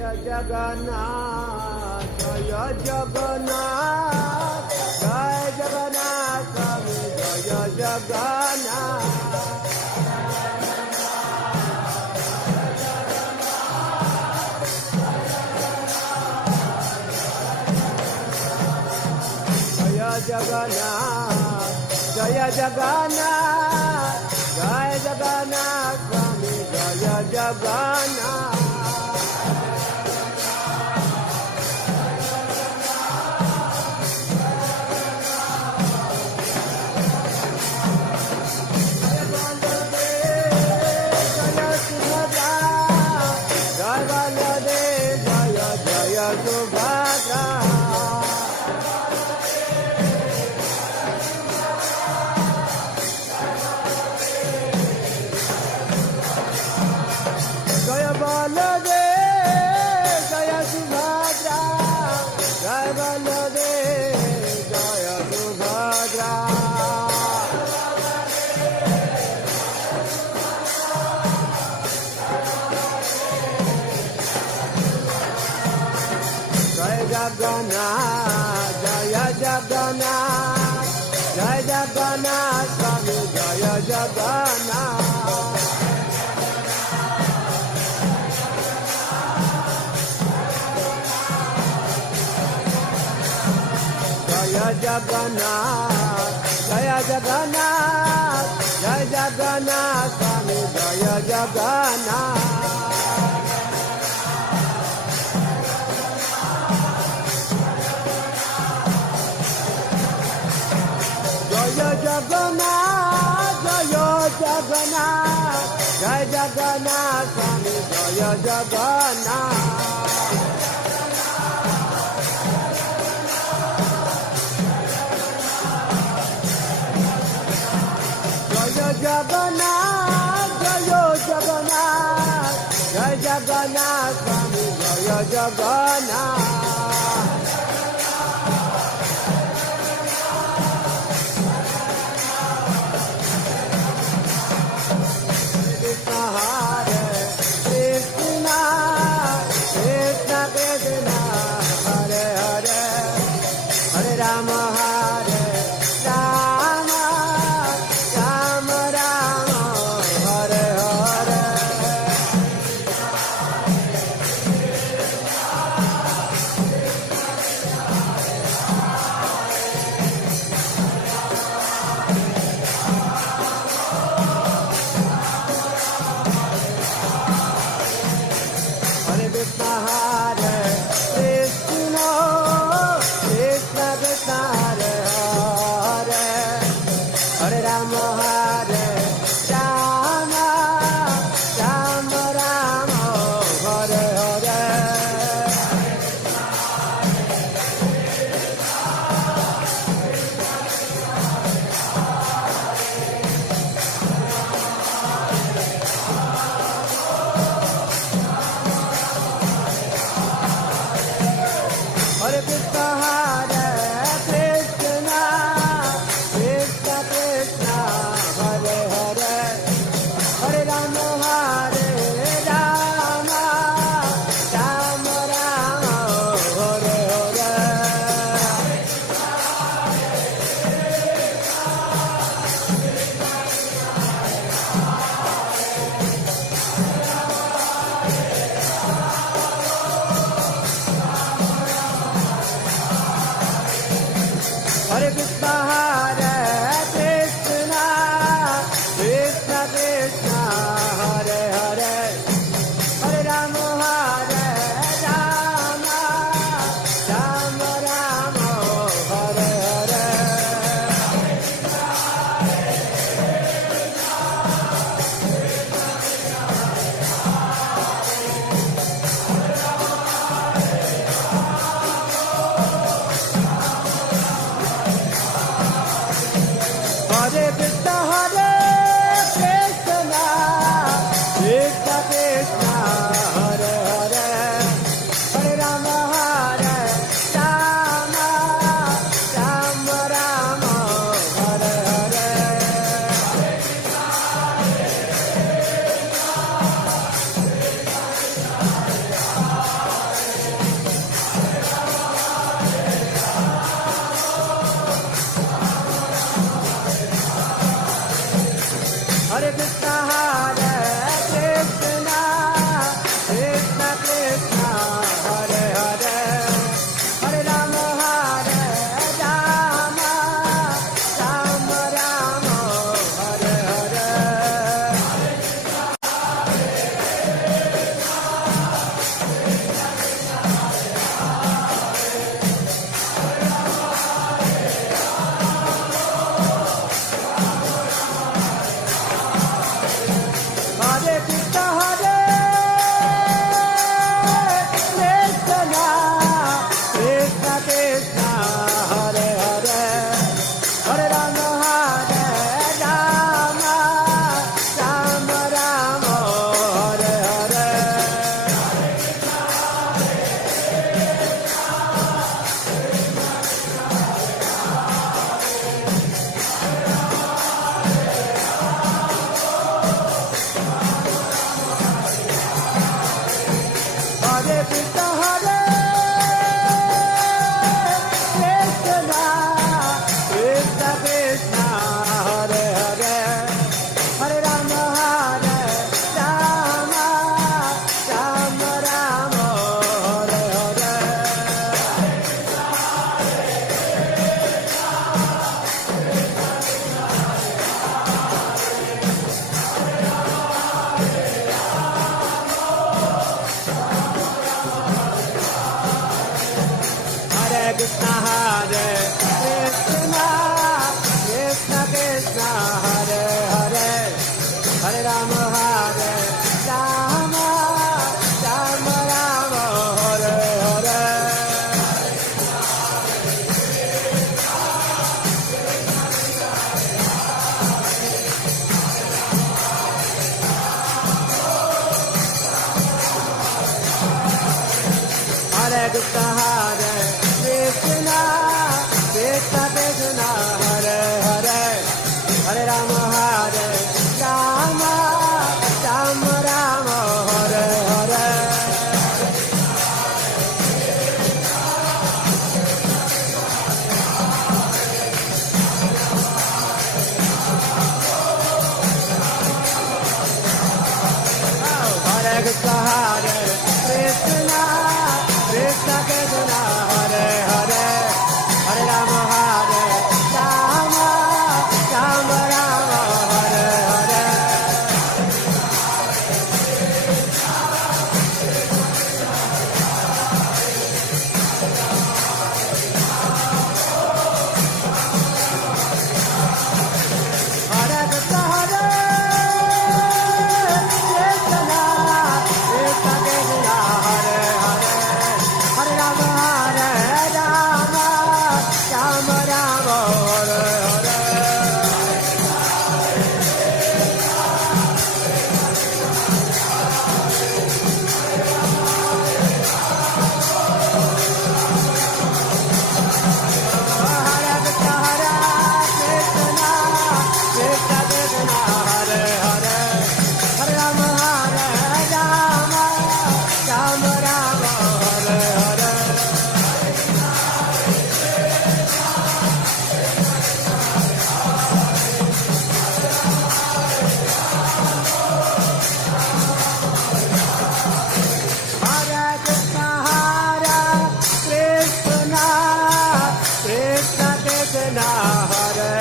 Jagannath, Jaya Jagannath, Jai Jagannath, Swami Jaya Jagannath. Jaya Jagannath, Jaya Jagannath, Jai Jagannath, Swami Jaya Jagannath. Jagannath, Jaya Jagannath, Jai Jagannath, Swami Jaya Jagannath. Jaya Jagannath, Jaya Jagannath, Jai Jagannath, Swami Jaya Jagannath. Jaya Jagannath, Jaya Jagannath, Jai Jagannath, Swami Jaya Jagannath. Jaya Jagannath, Jaya Jagannath, Jai Jagannath, Swami Jaya Jagannath. Hare Krishna, Krishna Krishna, Hare Hare, Hare Rama, Hare Rama, Rama Rama, Hare Hare. Hare Krishna, Krishna Krishna, Hare Hare, Hare Rama, Hare Rama, Rama Rama, Hare Hare. Krishna, Krishna Krishna, Hare Hare, Hare Rama, Hare Rama, Rama Rama, Hare Hare. Hare Krishna, Krishna Krishna, Hare Hare, Hare Rama, Hare Rama, Rama Rama, Hare Hare. Hare Krishna, Krishna Krishna Krishna, Hare Hare, Hare Rama, Hare Rama, Rama Rama, Hare Hare. Hare Krishna, Krishna Krishna, Hare Hare, Hare Rama, Hare Rama, Rama Rama, Hare Hare. Hare Krishna, Krishna Krishna, Hare Hare, Hare Rama, Hare Rama, Rama Rama, Hare Hare. Hare Krishna, Krishna Krishna, Hare